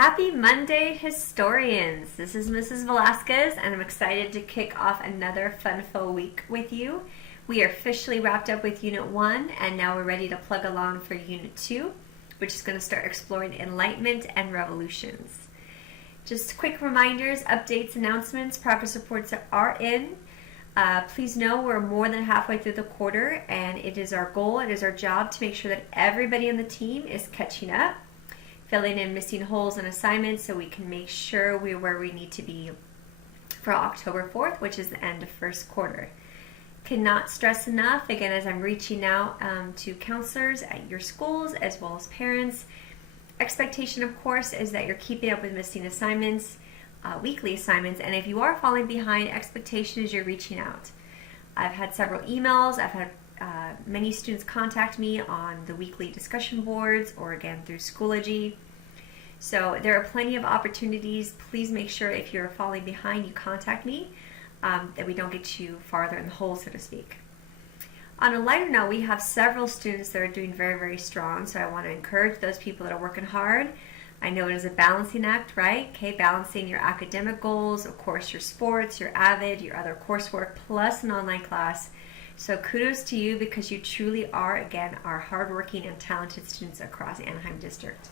Happy Monday, historians! This is Mrs. Velasquez, and I'm excited to kick off another fun-filled week with you. We are officially wrapped up with Unit 1, and now we're ready to plug along for Unit 2, which is going to start exploring Enlightenment and Revolutions. Just quick reminders, updates, announcements, progress reports are in. Please know we're more than halfway through the quarter, and it is our goal, it is our job to make sure that everybody on the team is catching up, filling in missing holes and assignments so we can make sure we're where we need to be for October 4th, which is the end of first quarter. Cannot stress enough, again, as I'm reaching out to counselors at your schools as well as parents. Expectation, of course, is that you're keeping up with missing assignments, weekly assignments, and if you are falling behind, expectation is you're reaching out. I've had several emails, I've had many students contact me on the weekly discussion boards or again through Schoology. So there are plenty of opportunities. Please make sure if you're falling behind, you contact me, that we don't get you farther in the hole, so to speak. On a lighter note, we have several students that are doing very, very strong, so I want to encourage those people that are working hard. I know it is a balancing act, right? Okay, balancing your academic goals, of course your sports, your AVID, your other coursework, plus an online class. So kudos to you because you truly are, again, our hardworking and talented students across Anaheim District.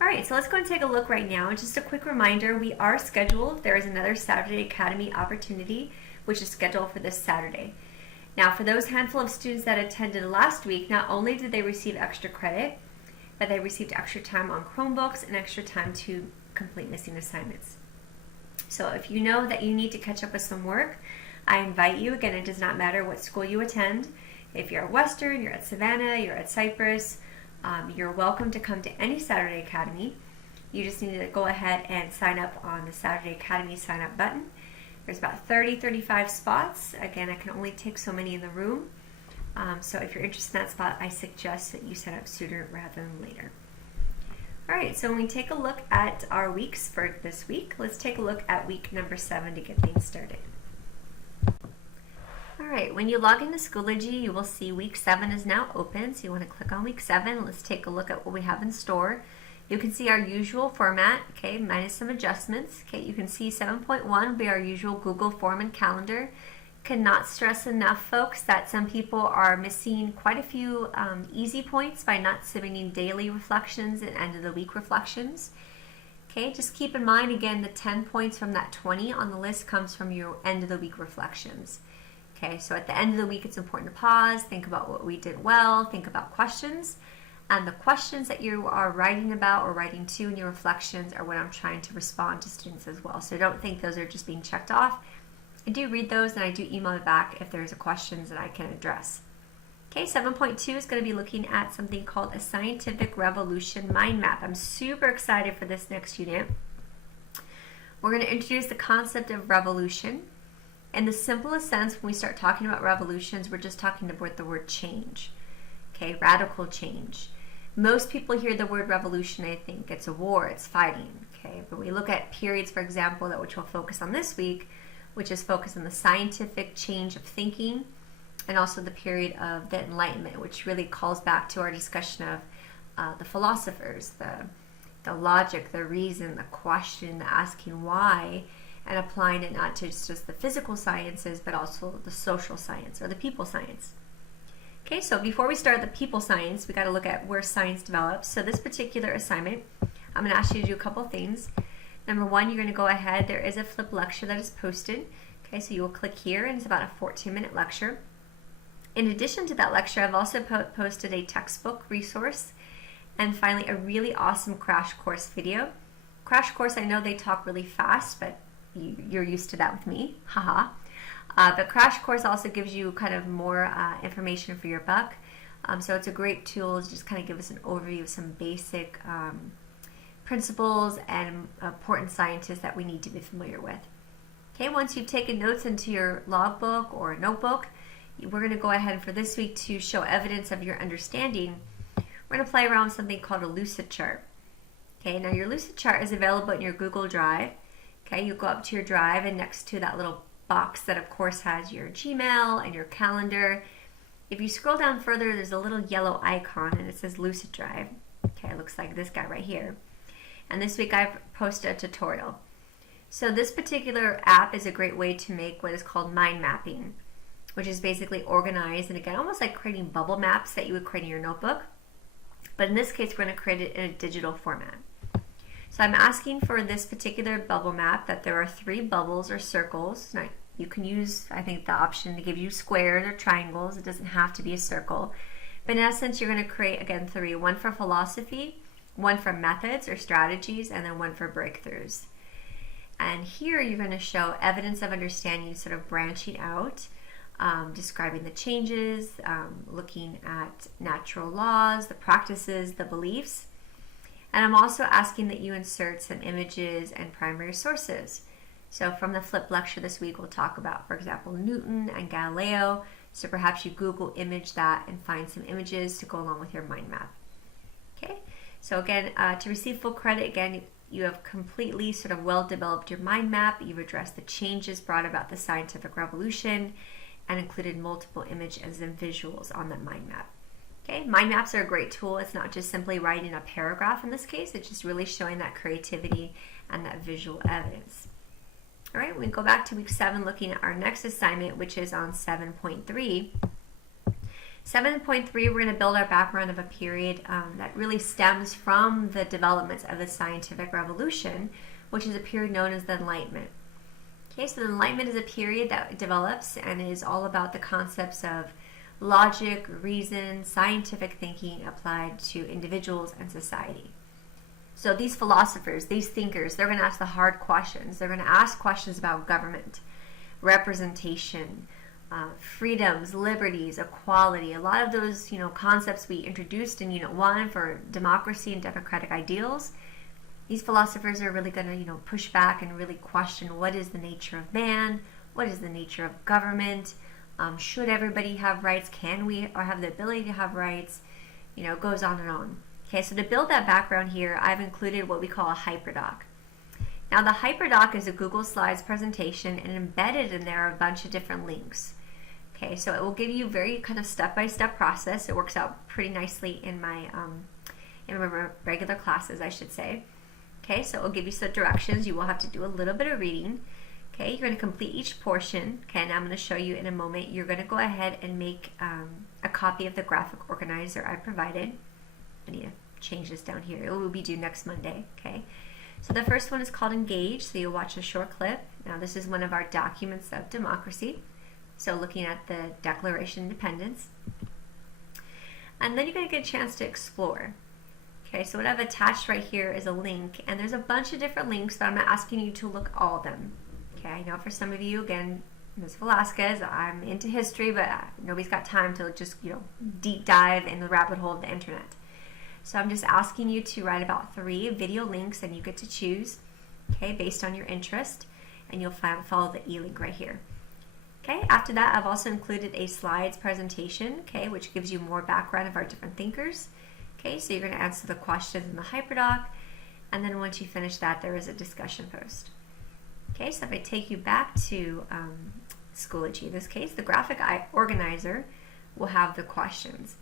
All right, so let's go and take a look right now. Just a quick reminder, we are scheduled. There is another Saturday Academy opportunity, which is scheduled for this Saturday. Now, for those handful of students that attended last week, not only did they receive extra credit, but they received extra time on Chromebooks and extra time to complete missing assignments. So if you know that you need to catch up with some work, I invite you, again, it does not matter what school you attend. If you're at Western, you're at Savannah, you're at Cypress, you're welcome to come to any Saturday Academy. You just need to go ahead and sign up on the Saturday Academy sign up button. There's about 35 spots. Again, I can only take so many in the room. So if you're interested in that spot, I suggest that you sign up sooner rather than later. All right, so when we take a look at our weeks for this week, let's take a look at week number 7 to get things started. All right, when you log into Schoology, you will see week 7 is now open. So you want to click on week 7. Let's take a look at what we have in store. You can see our usual format, okay, minus some adjustments. Okay, you can see 7.1 will be our usual Google form and calendar. Cannot stress enough, folks, that some people are missing quite a few easy points by not submitting daily reflections and end of the week reflections. Okay, just keep in mind, again, the 10 points from that 20 on the list comes from your end of the week reflections. Okay, so at the end of the week, it's important to pause, think about what we did well, think about questions. And the questions that you are writing about or writing to in your reflections are what I'm trying to respond to students as well. So don't think those are just being checked off. I do read those and I do email it back if there's a questions that I can address. Okay, 7.2 is going to be looking at something called a scientific revolution mind map. I'm super excited for this next unit. We're going to introduce the concept of revolution. In the simplest sense, when we start talking about revolutions, we're just talking about the word change. Okay, radical change. Most people hear the word revolution, I think it's a war, it's fighting. Okay, but we look at periods, for example, which we'll focus on this week, which is focused on the scientific change of thinking, and also the period of the Enlightenment, which really calls back to our discussion of the philosophers, the logic, the reason, the question, the asking why, and applying it not to just the physical sciences, but also the social science or the people science. Okay, so before we start the people science, we got to look at where science develops. So this particular assignment, I'm going to ask you to do a couple things. Number 1, you're going to go ahead. There is a flip lecture that is posted. Okay, so you will click here, and it's about a 14-minute lecture. In addition to that lecture, I've also posted a textbook resource, and finally a really awesome crash course video. Crash course, I know they talk really fast, but you're used to that with me, haha. But Crash Course also gives you kind of more information for your buck. So it's a great tool to just kind of give us an overview of some basic principles and important scientists that we need to be familiar with. Okay, once you've taken notes into your logbook or notebook, we're going to go ahead for this week to show evidence of your understanding. We're going to play around with something called a lucid chart. Okay, now your lucid chart is available in your Google Drive. Okay, you go up to your drive, and next to that little box that of course has your Gmail and your calendar, if you scroll down further, there's a little yellow icon and it says Lucid Drive. Okay, it looks like this guy right here. And this week I've posted a tutorial. So this particular app is a great way to make what is called mind mapping, which is basically organized, and again, almost like creating bubble maps that you would create in your notebook. But in this case, we're going to create it in a digital format. So I'm asking for this particular bubble map that there are 3 bubbles or circles. Now, you can use, I think, the option to give you squares or triangles. It doesn't have to be a circle. But in essence, you're going to create, again, 3. One for philosophy, one for methods or strategies, and then one for breakthroughs. And here you're going to show evidence of understanding, sort of branching out, describing the changes, looking at natural laws, the practices, the beliefs. And I'm also asking that you insert some images and primary sources. So from the flip lecture this week, we'll talk about, for example, Newton and Galileo. So perhaps you Google image that and find some images to go along with your mind map. Okay, so again, to receive full credit, again, you have completely sort of well developed your mind map. You've addressed the changes brought about the scientific revolution and included multiple images and visuals on that mind map. Okay, mind maps are a great tool. It's not just simply writing a paragraph in this case, it's just really showing that creativity and that visual evidence. All right, we go back to week 7 looking at our next assignment, which is on 7.3. 7.3, we're going to build our background of a period that really stems from the developments of the scientific revolution, which is a period known as the Enlightenment. Okay, so the Enlightenment is a period that develops and is all about the concepts of logic, reason, scientific thinking applied to individuals and society. So these philosophers, these thinkers, they're going to ask the hard questions. They're going to ask questions about government, representation, freedoms, liberties, equality, a lot of those concepts we introduced in Unit 1 for democracy and democratic ideals. These philosophers are really going to push back and really question what is the nature of man, what is the nature of government, should everybody have rights, can we or have the ability to have rights, it goes on and on. Okay, so to build that background here, I've included what we call a hyperdoc. Now the hyperdoc is a Google Slides presentation, and embedded in there are a bunch of different links. Okay, so it will give you very kind of step-by-step process. It works out pretty nicely in my regular classes, I should say. Okay, so it will give you some directions. You will have to do a little bit of reading. Okay, you're going to complete each portion. Okay, and I'm going to show you in a moment. You're going to go ahead and make a copy of the graphic organizer I provided. I need to change this down here. It will be due next Monday. Okay, so the first one is called Engage. So you'll watch a short clip. Now this is one of our documents of democracy. So looking at the Declaration of Independence. And then you're going to get a chance to explore. Okay, so what I've attached right here is a link, and there's a bunch of different links, but I'm not asking you to look at all of them. Okay, I know for some of you, again, Ms. Velasquez, I'm into history, but nobody's got time to just, deep dive in the rabbit hole of the internet. So I'm just asking you to write about 3 video links, and you get to choose, okay, based on your interest, and you'll follow the e-link right here. Okay, after that, I've also included a slides presentation, okay, which gives you more background of our different thinkers. Okay, so you're going to answer the questions in the hyperdoc, and then once you finish that, there is a discussion post. Okay, so if I take you back to Schoology, in this case, the graphic organizer will have the questions.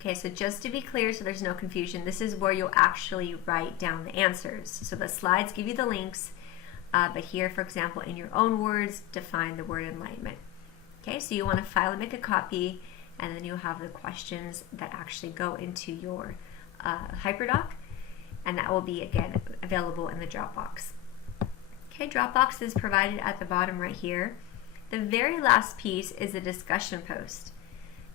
Okay, so just to be clear, so there's no confusion, this is where you'll actually write down the answers. So the slides give you the links, but here, for example, in your own words, define the word enlightenment. Okay, so you want to file and make a copy, and then you'll have the questions that actually go into your hyperdoc, and that will be, again, available in the Dropbox. Okay, Dropbox is provided at the bottom right here. The very last piece is a discussion post.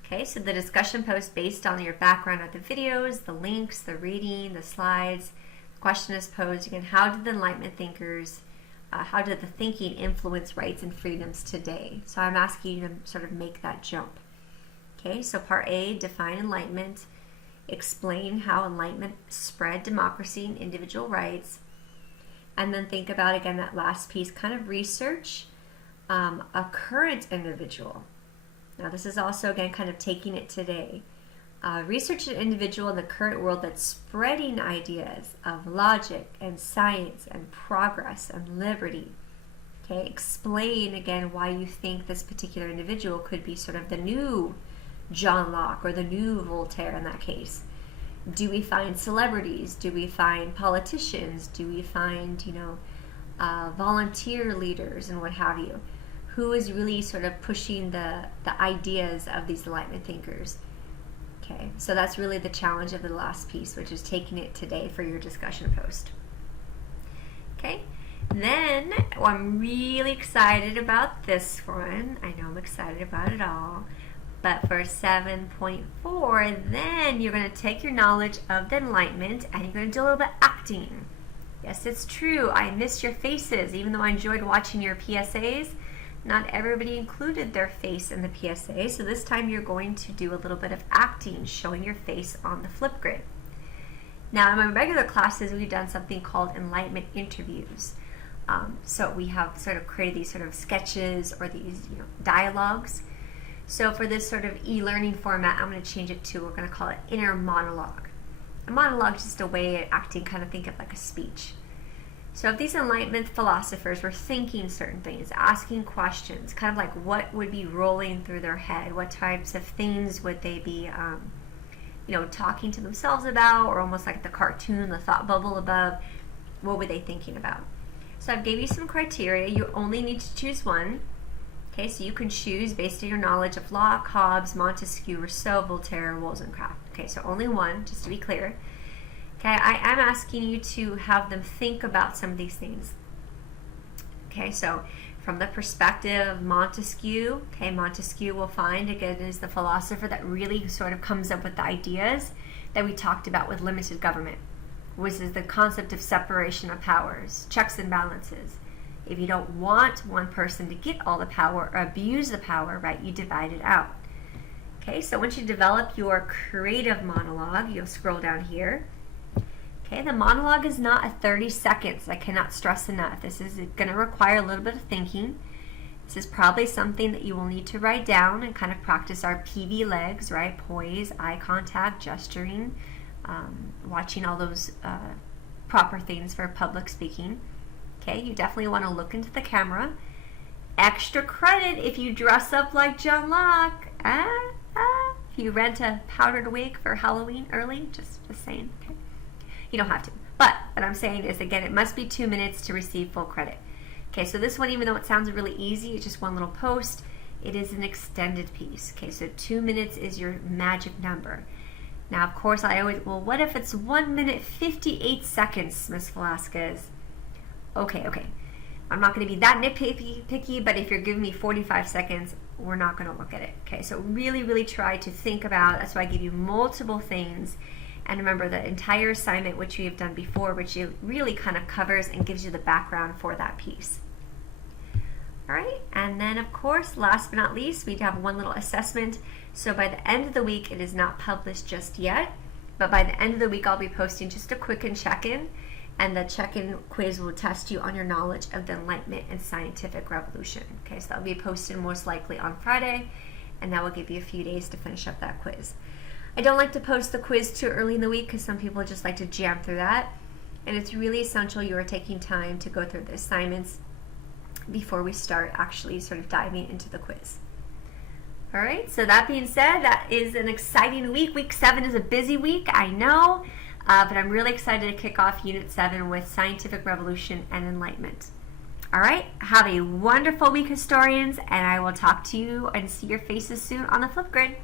Okay, so the discussion post based on your background of the videos, the links, the reading, the slides. The question is posed again, how did the Enlightenment thinkers, how did the thinking influence rights and freedoms today? So I'm asking you to sort of make that jump. Okay, so part A, define Enlightenment, explain how Enlightenment spread democracy and individual rights, and then think about, again, that last piece, kind of research a current individual. Now this is also, again, kind of taking it today. Research an individual in the current world that's spreading ideas of logic and science and progress and liberty. Okay, explain, again, why you think this particular individual could be sort of the new John Locke or the new Voltaire in that case. Do we find celebrities? Do we find politicians? Do we find, volunteer leaders and what have you? Who is really sort of pushing the ideas of these Enlightenment thinkers? Okay, so that's really the challenge of the last piece, which is taking it today for your discussion post. Okay, then I'm really excited about this one. I know I'm excited about it all. But for 7.4, then you're going to take your knowledge of the Enlightenment and you're going to do a little bit of acting. Yes, it's true. I missed your faces. Even though I enjoyed watching your PSAs, not everybody included their face in the PSA. So this time you're going to do a little bit of acting, showing your face on the flip grid. Now, in my regular classes, we've done something called Enlightenment interviews. So we have sort of created these sort of sketches or these dialogues. So for this sort of e-learning format, I'm going to change it to, we're going to call it inner monologue. A monologue is just a way of acting, kind of think of like a speech. So if these Enlightenment philosophers were thinking certain things, asking questions, kind of like what would be rolling through their head, what types of things would they be, talking to themselves about, or almost like the cartoon, the thought bubble above, what were they thinking about? So I've gave you some criteria. You only need to choose one. Okay, so you can choose based on your knowledge of Locke, Hobbes, Montesquieu, Rousseau, Voltaire, Wollstonecraft. Okay, so only one, just to be clear. Okay, I am asking you to have them think about some of these things. Okay, so from the perspective of Montesquieu, okay, Montesquieu will find, again, is the philosopher that really sort of comes up with the ideas that we talked about with limited government, which is the concept of separation of powers, checks and balances. If you don't want one person to get all the power or abuse the power, right, you divide it out. Okay, so once you develop your creative monologue, you'll scroll down here. Okay, the monologue is not a 30 seconds. I cannot stress enough. This is going to require a little bit of thinking. This is probably something that you will need to write down and kind of practice our PV legs, right? Poise, eye contact, gesturing, watching all those proper things for public speaking. Okay, you definitely want to look into the camera. Extra credit if you dress up like John Locke. If you rent a powdered wig for Halloween early, just saying. Okay, you don't have to. But what I'm saying is, again, it must be 2 minutes to receive full credit. Okay, so this one, even though it sounds really easy, it's just one little post, it is an extended piece. Okay, so 2 minutes is your magic number. Now, of course, I always, well, what if it's 1 minute 58 seconds, Ms. Velasquez? Okay. I'm not going to be that nitpicky, but if you're giving me 45 seconds, we're not going to look at it. Okay, so really try to think about, that's why I give you multiple things. And remember the entire assignment, which we have done before, which it really kind of covers and gives you the background for that piece. All right, and then of course, last but not least, we have one little assessment. So by the end of the week, it is not published just yet, but by the end of the week, I'll be posting just a quick and check-in. And the check-in quiz will test you on your knowledge of the Enlightenment and scientific revolution. Okay, so that'll be posted most likely on Friday, and that will give you a few days to finish up that quiz. I don't like to post the quiz too early in the week because some people just like to jam through that. And it's really essential you are taking time to go through the assignments before we start actually sort of diving into the quiz. All right, so that being said, that is an exciting week. Week 7 is a busy week, I know. But I'm really excited to kick off Unit 7 with Scientific Revolution and Enlightenment. All right, have a wonderful week, historians, and I will talk to you and see your faces soon on the flip grid.